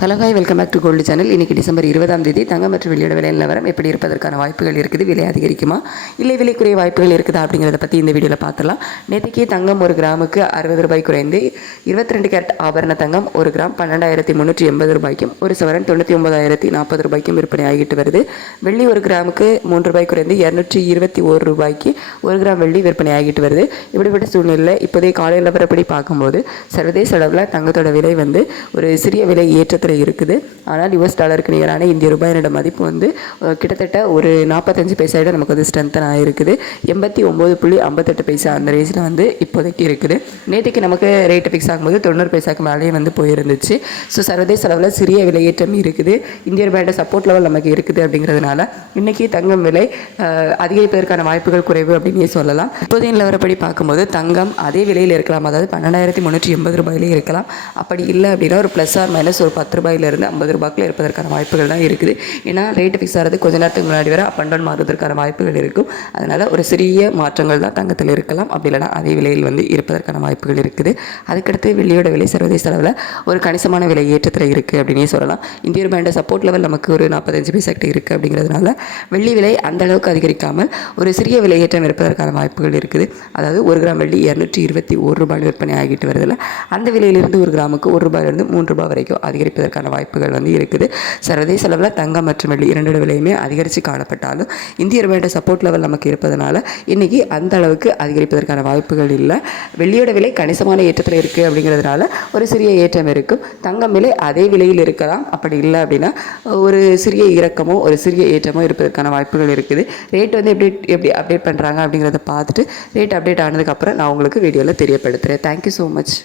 Hello hi welcome back to gold channel. இன்றைக்கி December 20ஆம் தேதி தங்கம் மற்றும் வெள்ளியோட விலை நிலவரம் எப்படி இருப்பதற்கான வாய்ப்புகள் இருக்குது, விலை அதிகரிக்குமா இல்லை விலை குறைய வாய்ப்புகள் இருக்குதா அப்படிங்கிறத பற்றி இந்த வீடியோவில் பார்த்துலாம். நேற்றுக்கு தங்கம் ஒரு கிராமுக்கு 60 ரூபாய் குறைந்து 22 கேரட் ஆபரண தங்கம் ஒரு கிராம் 12,380 ரூபாய்க்கும் ஒரு சவரன் 99,040 ரூபாய்க்கும் விற்பனை ஆகிட்டு வருது. வெள்ளி ஒரு கிராமுக்கு 3 ரூபாய் குறைந்து 221 ரூபாய்க்கு ஒரு கிராம் வெள்ளி விற்பனை ஆகிட்டு வருது. இப்படிப்பட்ட சூழ்நிலையில் இப்போதைய காலை நிலவரப்படி பார்க்கும்போது சர்வதேச அளவில் தங்கத்தோட விலை ஒரு சிறிய விலை ஏற்றத்தில் இருக்குது. ஆனால் US டாலருக்கு நிகரான இந்திய ரூபாயினோட மதிப்பு கிட்டத்தட்ட ஒரு 45 பைசாவோட நமக்கு ஸ்ட்ரென்தன் ஆகிருக்குது. 89.58 பைசா அந்த ரேஞ்சில் இப்போதைக்கு இருக்குது. நேற்றுக்கு நமக்கு ரேட்டு ஃபிக்ஸ் ஆகும்போது 90 பைசாக்கு மேலேயே போயிருந்துச்சு. ஸோ சர்வதேச அளவில் சிறிய விலையேற்றம் இருக்குது. இந்திய ரூபாயோட சப்போர்ட் லெவல் நமக்கு இருக்குது. அப்படிங்கிறதுனால இன்றைக்கி தங்கம் விலை அதிகரிப்பதற்கான வாய்ப்புகள் குறைவு அப்படின்னே சொல்லலாம். இப்போதைய நிலவரப்படி பார்க்கும்போது தங்கம் அதே விலையில் இருக்கலாம், அதாவது 12,380 ரூபாயிலே இருக்கலாம். அப்படி இல்லை அப்படின்னா ஒரு ப்ளஸ் ஆர் மைனஸ் ஒரு 10 ரூபாயிலிருந்து 50 ரூபாய்க்குள்ள இருப்பதற்கான வாய்ப்புகள் தான் இருக்குது. ஏன்னா ரேட்டு ஃபிக்ஸ் ஆகிறது கொஞ்ச நேரத்துக்கு முன்னாடி வரை அப் அண்ட் டவுன் மாறுவதற்கான வாய்ப்புகள் இருக்கும். அதனால் ஒரு சிறிய மாற்றங்கள் தான் தங்கத்தில் இருக்கலாம். அப்படி இல்லைனா அதே விலையில் இருப்பதற்கான வாய்ப்புகள் இருக்குது. அதுக்கடுத்து வெள்ளியோட விலை சர்வதேச அளவில் ஒரு கணிசமான விலை ஏற்றத்தில் இருக்குது அப்படின்னே சொல்லலாம். இந்திய ரூபாயோட சப்போர்ட் லெவல் நமக்கு ஒரு 45 பைசா இருக்குது. அப்படிங்கிறதுனால வெள்ளி விலை அந்த அளவுக்கு அதிகரிக்காமல் ஒரு சிறிய விலையேற்றம் இருப்பதற்கான வாய்ப்புகள் இருக்குது. அதாவது ஒரு கிராம் வெள்ளி 221 ரூபாய் விற்பனை ஆகிட்டு வருதில்ல, அந்த விலையிலிருந்து ஒரு கிராமுக்கு 1 ரூபாயிலிருந்து 3 ரூபாய் வரைக்கும் அதிகரிப்பதற்கான வாய்ப்புகள் இருக்குது. சர்வதேச அளவில் தங்கம் மற்றும் வெள்ளி இரண்டோட விலையுமே அதிகரித்து காணப்பட்டாலும் இந்திய ரூபாயோட சப்போர்ட் லெவல் நமக்கு இருப்பதனால இன்றைக்கி அந்த அளவுக்கு அதிகரிப்பதற்கான வாய்ப்புகள் இல்லை. வெள்ளியோட விலை கணிசமான ஏற்றத்தில் இருக்குது. அப்படிங்கிறதுனால ஒரு சிறிய ஏற்றம் இருக்கும். தங்கம் விலை அதே விலையில் இருக்கலாம். அப்படி இல்லை அப்படின்னா ஒரு சிறிய இறக்கமோ ஒரு சிறிய ஏற்றமோ இருப்பதற்கான வாய்ப்புகள் இருக்குது. ரேட் எப்படி அப்டேட் பண்ணுறாங்க அப்படிங்கிறத பார்த்துட்டு ரேட் அப்டேட் ஆனதுக்கப்புறம் நான் உங்களுக்கு வீடியோவில் தெரியப்படுத்துகிறேன். Thank you so much.